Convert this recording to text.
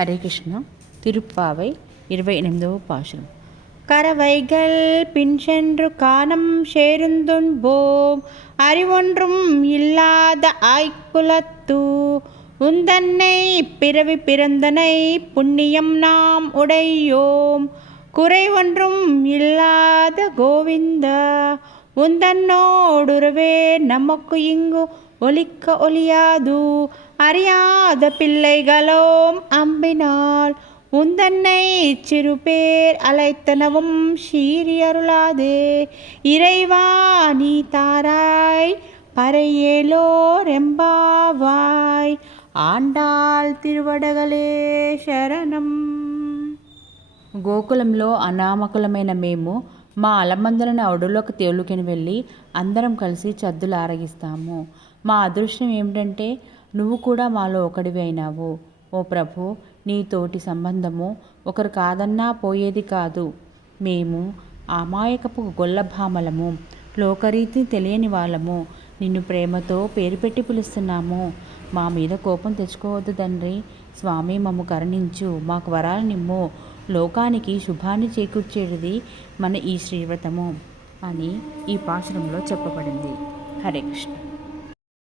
ஹரே கிருஷ்ணா. திருப்பாவை இருபை எனிமிதோ பாசுரம். கரவைகள் பின் சென்று காணம் சேர்ந்துண்போம் அறிவொன்றும் இல்லாத ஆய்குலத்தூ உந்தன்னை பிறவி பிறந்தனை புண்ணியம் நாம் உடையோம். குறைவொன்றும் இல்லாத கோவிந்த. உந்தன்னோடுருவே நமக்கு இங்கு ஒலிக்க ஒலியாது. அறியாத பிள்ளைகளோம் அம்பினால் உந்தன்னை சிறு பேர் அழைத்தனவும் சீறி அருளாதே இறைவா நீ தாராய் பறையேலோரெம்பாவாய் ఆండాల్ తిరువడగలే శరణం గోకులంలో అనామకులమైన మేము మా అలమందలను అడవులోకి తేలుకొని వెళ్ళి అందరం కలిసి చద్దులు ఆరగిస్తాము మా అదృష్టం ఏమిటంటే నువ్వు కూడా మాలో ఒకడివి అయినావు. ఓ ప్రభు నీతోటి సంబంధము ఒకరు కాదన్నా పోయేది కాదు. మేము అమాయకపు గొల్లభామలము లోకరీతిని తెలియని వాళ్ళము. నిన్ను ప్రేమతో పేరు పెట్టి పిలుస్తున్నాము. మా మీద కోపం తెచ్చుకోవద్దు తండ్రి. స్వామి మమ్ము కరుణించు. మాకు వరాలు నిమ్ము. లోకానికి శుభాన్ని చేకూర్చేది మన ఈ శ్రీవ్రతము అని ఈ పాశురంలో చెప్పబడింది. హరే కృష్ణ.